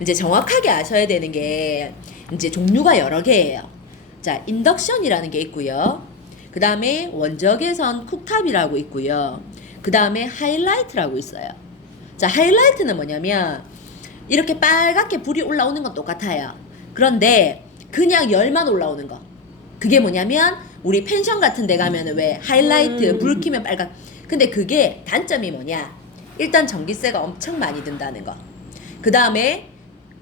이제 정확하게 아셔야 되는 게 이제 종류가 여러 개예요. 자, 인덕션이라는 게 있고요. 그 다음에 원적외선 쿡탑이라고 있고요. 그 다음에 하이라이트라고 있어요. 자, 하이라이트는 뭐냐면 이렇게 빨갛게 불이 올라오는 건 똑같아요. 그런데 그냥 열만 올라오는 거. 그게 뭐냐면 우리 펜션 같은 데 가면은 왜 하이라이트 불 켜면 빨갛. 근데 그게 단점이 뭐냐? 일단 전기세가 엄청 많이 든다는 거. 그 다음에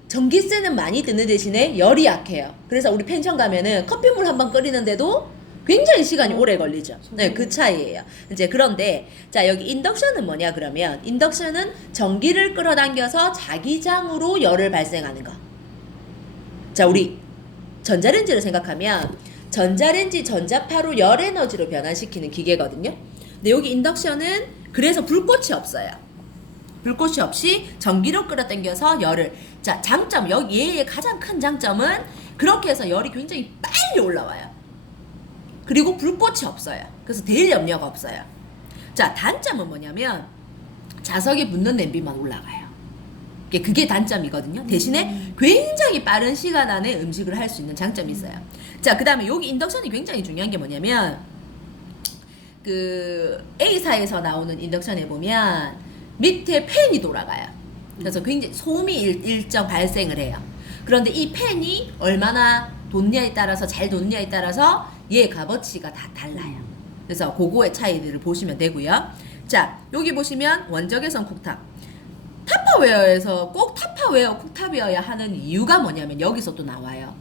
전기세는 많이 드는 대신에 열이 약해요. 그래서 우리 펜션 가면은 커피물 한 번 끓이는데도 굉장히 시간이 오래 걸리죠. 네, 그 차이예요. 이제 그런데 자, 여기 인덕션은 뭐냐 그러면 인덕션은 전기를 끌어당겨서 자기장으로 열을 발생하는 거. 자, 우리 전자레인지를 생각하면 전자레인지 전자파로 열 에너지로 변환시키는 기계거든요. 근데 여기 인덕션은 그래서 불꽃이 없어요. 불꽃이 없이 전기로 끌어당겨서 열을. 자, 장점, 여기 얘의 가장 큰 장점은 그렇게 해서 열이 굉장히 빨리 올라와요. 그리고 불꽃이 없어요. 그래서 될 염려가 없어요. 자, 단점은 뭐냐면 자석에 붙는 냄비만 올라가요. 그게 단점이거든요. 대신에 굉장히 빠른 시간 안에 음식을 할 수 있는 장점이 있어요. 자, 그 다음에 여기 인덕션이 굉장히 중요한 게 뭐냐면 그 A사에서 나오는 인덕션에 보면 밑에 팬이 돌아가요. 그래서 굉장히 소음이 일정 발생을 해요. 그런데 이 팬이 얼마나 돋냐에 따라서 잘 돋냐에 따라서 얘 값어치가 다 달라요. 그래서 그거의 차이들을 보시면 되고요. 자, 여기 보시면 원적외선 쿡탑. 타파웨어에서 꼭 타파웨어 쿡탑이어야 하는 이유가 뭐냐면 여기서 또 나와요.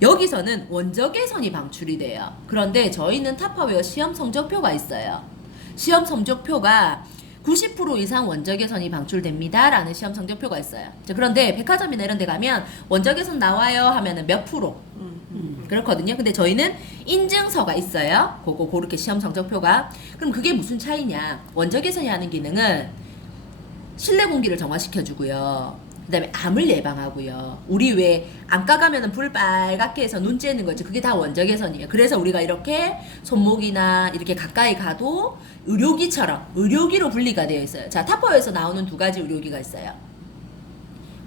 여기서는 원적외선이 방출이 돼요. 그런데 저희는 타파웨어 시험 성적표가 있어요. 시험 성적표가 90% 이상 원적외선이 방출됩니다 라는 시험 성적표가 있어요. 자, 그런데 백화점이나 이런 데 가면 원적외선 나와요 하면은 몇 프로 그렇거든요. 근데 저희는 인증서가 있어요. 그렇게 시험 성적표가. 그럼 그게 무슨 차이냐? 원적외선이 하는 기능은 실내 공기를 정화시켜주고요. 그 다음에 암을 예방하고요. 우리 왜 안과 가면은 불 빨갛게 해서 눈 째는 거지. 그게 다 원적외선이에요. 그래서 우리가 이렇게 손목이나 이렇게 가까이 가도 의료기처럼 의료기로 분리가 되어 있어요. 자, 타퍼에서 나오는 두 가지 의료기가 있어요.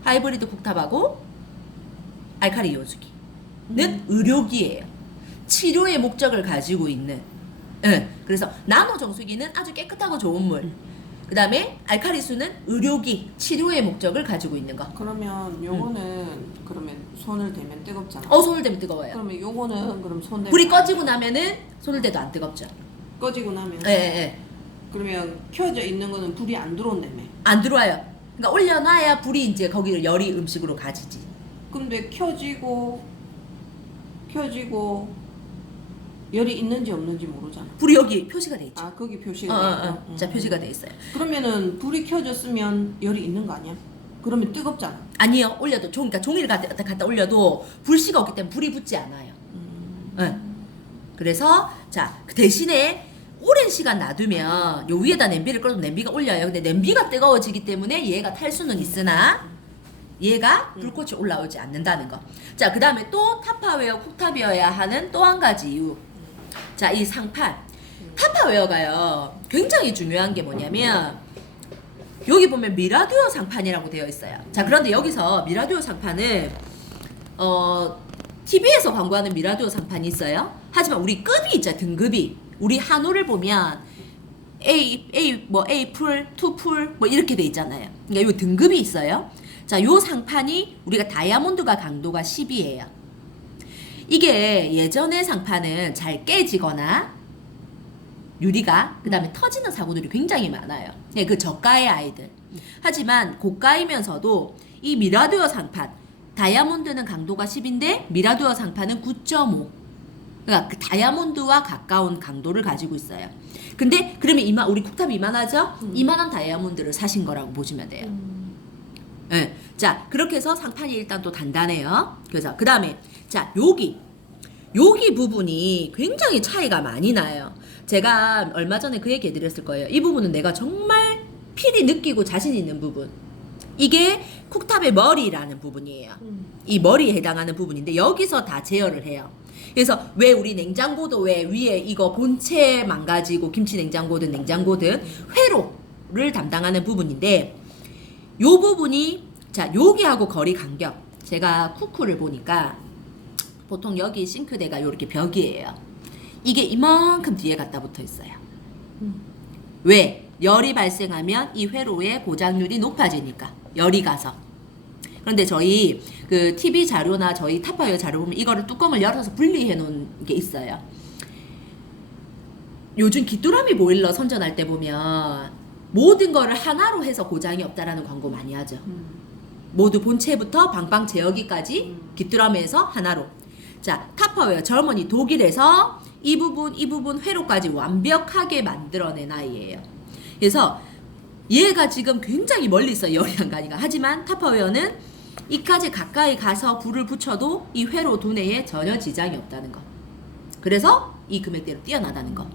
하이브리드 쿡탑하고 알칼리 이온수기는 의료기예요. 치료의 목적을 가지고 있는. 그래서 나노 정수기는 아주 깨끗하고 좋은 물. 그 다음에 알칼리수는 의료기, 치료의 목적을 가지고 있는 거. 그러면 요거는 그러면 손을 대면 뜨겁잖아. 손을 대면 뜨거워요. 그러면 요거는 그럼 손 대면 불이 꺼지고 나면은 손을 대도 안 뜨겁죠. 꺼지고 나면 예. 그러면 켜져 있는 거는 불이 안 들어온다며. 안 들어와요. 그러니까 올려놔야 불이 이제 거기를 열이 음식으로 가지지. 근데 켜지고 열이 있는지 없는지 모르잖아. 불이 여기 표시가 돼 있죠. 아, 거기 표시가 돼 있고. 자, 표시가 돼 있어요. 그러면은 불이 켜졌으면 열이 있는 거 아니야? 그러면 뜨겁잖아. 아니요, 올려도 그러니까 종이를 갖다 올려도 불씨가 없기 때문에 불이 붙지 않아요. 그래서 자, 그 대신에 오랜 시간 놔두면 요 위에다 냄비를 끌어도 냄비가 올려요. 근데 냄비가 뜨거워지기 때문에 얘가 탈 수는 있으나 얘가 불꽃이 올라오지 않는다는 거. 자, 그 다음에 또 타파웨어 쿡탑이어야 하는 또 한 가지 이유. 자, 이 상판. 타파웨어가요, 굉장히 중요한 게 뭐냐면 여기 보면 미라듀어 상판이라고 되어 있어요. 자, 그런데 여기서 미라듀어 상판은 TV에서 광고하는 미라듀어 상판이 있어요. 하지만 우리 급이 있죠, 등급이. 우리 한우를 보면 A 풀, 2풀 뭐 이렇게 돼 있잖아요. 그러니까 요 등급이 있어요. 자, 요 상판이 우리가 다이아몬드가 강도가 10이에요. 이게 예전의 상판은 잘 깨지거나 유리가 그 다음에 터지는 사고들이 굉장히 많아요. 네, 그 저가의 아이들. 하지만 고가이면서도 이 미라듀어 상판, 다이아몬드는 강도가 10인데 미라듀어 상판은 9.5. 그러니까 그 다이아몬드와 가까운 강도를 가지고 있어요. 근데 그러면 우리 쿡탑 이만하죠? 이만한 다이아몬드를 사신 거라고 보시면 돼요. 네. 자, 그렇게 해서 상판이 일단 또 단단해요. 그래서 그 다음에 자, 여기 부분이 굉장히 차이가 많이 나요. 제가 얼마 전에 그 얘기 해드렸을 거예요. 이 부분은 내가 정말 필히 느끼고 자신 있는 부분. 이게 쿡탑의 머리라는 부분이에요. 이 머리에 해당하는 부분인데 여기서 다 제어를 해요. 그래서 왜 우리 냉장고도 왜 위에 이거 본체 망가지고 김치 냉장고든 회로를 담당하는 부분인데 요 부분이 자 여기하고 거리 간격 제가 쿠쿠를 보니까 보통 여기 싱크대가 요렇게 벽이에요. 이게 이만큼 뒤에 갖다 붙어 있어요. 왜? 열이 발생하면 이 회로의 고장률이 높아지니까 열이 가서. 그런데 저희 그 TV 자료나 저희 타파웨어 자료 보면 이거를 뚜껑을 열어서 분리해 놓은 게 있어요. 요즘 귀뚜라미 보일러 선전할 때 보면 모든 거를 하나로 해서 고장이 없다라는 광고 많이 하죠. 모두 본체부터 방방 제어기까지 귀뚜라미에서 하나로. 자, 타파웨어 젊은이 독일에서 이 부분 회로까지 완벽하게 만들어낸 아이예요. 그래서 얘가 지금 굉장히 멀리 있어요. 열이 안 가니까. 하지만 타파웨어는 이까지 가까이 가서 불을 붙여도 이 회로 두뇌에 전혀 지장이 없다는 거. 그래서 이 금액대로 뛰어나다는 거.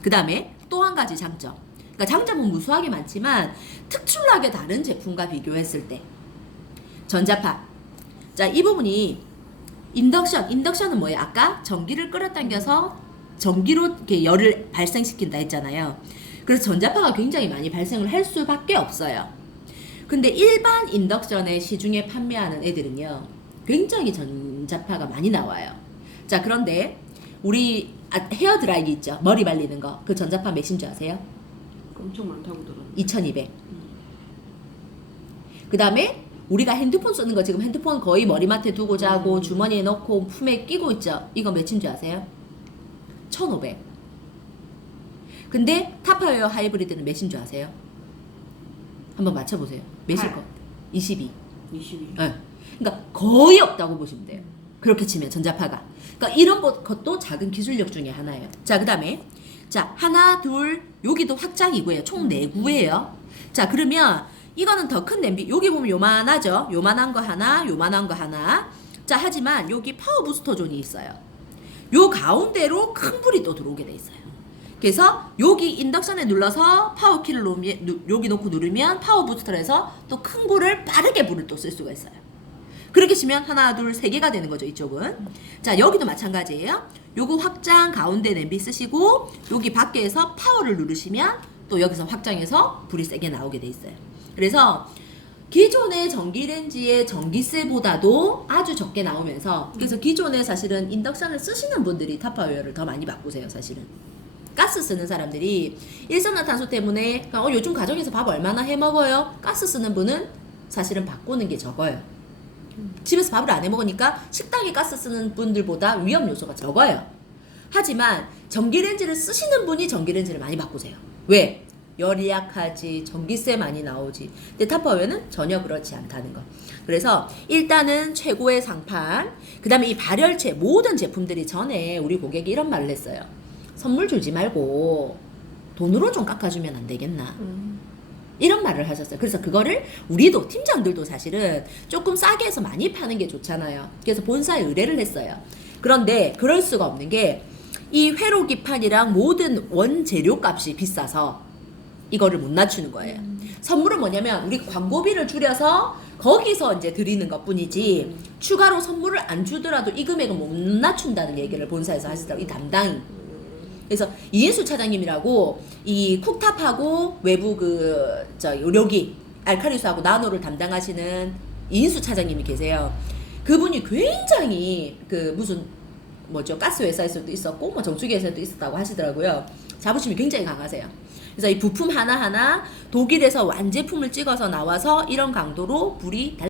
그 다음에 또 한 가지 장점. 그러니까 장점은 무수하게 많지만 특출나게 다른 제품과 비교했을 때 전자파. 자, 이 부분이 인덕션은 뭐예요? 아까 전기를 끌어당겨서 전기로 이렇게 열을 발생시킨다 했잖아요. 그래서 전자파가 굉장히 많이 발생을 할 수밖에 없어요. 근데 일반 인덕션의 시중에 판매하는 애들은요, 굉장히 전자파가 많이 나와요. 자, 그런데 우리 헤어 드라이기 있죠? 머리 말리는 거. 그 전자파 몇인 줄 아세요? 엄청 많다고 들었는데. 2200. 그 다음에 우리가 핸드폰 쓰는 거 지금 핸드폰 거의 머리맡에 두고 자고 주머니에 넣고 품에 끼고 있죠? 이거 몇인 줄 아세요? 1500. 근데 타파웨어 하이브리드는 몇인 줄 아세요? 한번 맞춰보세요. 몇일 것? 22. 22. 네. 그러니까 거의 없다고 보시면 돼요. 그렇게 치면 전자파가. 그러니까 이런 것도 작은 기술력 중에 하나예요. 자, 그 다음에 자 하나 둘 여기도 확장이고요. 총 4구예요. 자, 그러면 이거는 더 큰 냄비. 여기 보면 요만하죠. 요만한 거 하나, 요만한 거 하나. 자, 하지만 여기 파워 부스터 존이 있어요. 요 가운데로 큰 불이 또 들어오게 돼 있어요. 그래서 여기 인덕션에 눌러서 파워 키를 여기 놓고 누르면 파워 부스터를 해서 또 큰 불을 빠르게 불을 또 쓸 수가 있어요. 그렇게 치면 하나 둘 세 개가 되는 거죠. 이쪽은. 자, 여기도 마찬가지예요. 요거 확장 가운데 냄비 쓰시고 여기 밖에서 파워를 누르시면 또 여기서 확장해서 불이 세게 나오게 돼 있어요. 그래서 기존의 전기레인지의 전기세보다도 아주 적게 나오면서 그래서 기존에 사실은 인덕션을 쓰시는 분들이 타파웨어를 더 많이 바꾸세요. 사실은 가스 쓰는 사람들이 일산화탄소 때문에 요즘 가정에서 밥 얼마나 해 먹어요? 가스 쓰는 분은 사실은 바꾸는 게 적어요. 집에서 밥을 안 해 먹으니까 식당에 가스 쓰는 분들보다 위험 요소가 적어요. 하지만 전기레인지를 쓰시는 분이 전기레인지를 많이 바꾸세요. 왜? 열이 약하지, 전기세 많이 나오지. 근데 타파웨어는 전혀 그렇지 않다는 거. 그래서 일단은 최고의 상판, 그 다음에 이 발열체 모든 제품들이 전에 우리 고객이 이런 말을 했어요. 선물 주지 말고 돈으로 좀 깎아주면 안 되겠나? 이런 말을 하셨어요. 그래서 그거를 우리도 팀장들도 사실은 조금 싸게 해서 많이 파는 게 좋잖아요. 그래서 본사에 의뢰를 했어요. 그런데 그럴 수가 없는 게 이 회로기판이랑 모든 원재료 값이 비싸서 이거를 못 낮추는 거예요. 선물은 뭐냐면 우리 광고비를 줄여서 거기서 이제 드리는 것 뿐이지 추가로 선물을 안 주더라도 이 금액은 못 낮춘다는 얘기를 본사에서 하시더라고요. 이 담당이. 그래서 이인수 차장님이라고 이 쿡탑하고 외부 의료기 알칼리수하고 나노를 담당하시는 이인수 차장님이 계세요. 그분이 굉장히 가스 회사에서도 있었고 뭐 정수기 회사에도 있었다고 하시더라고요. 자부심이 굉장히 강하세요. 그래서 이 부품 하나하나 독일에서 완제품을 찍어서 나와서 이런 강도로 불이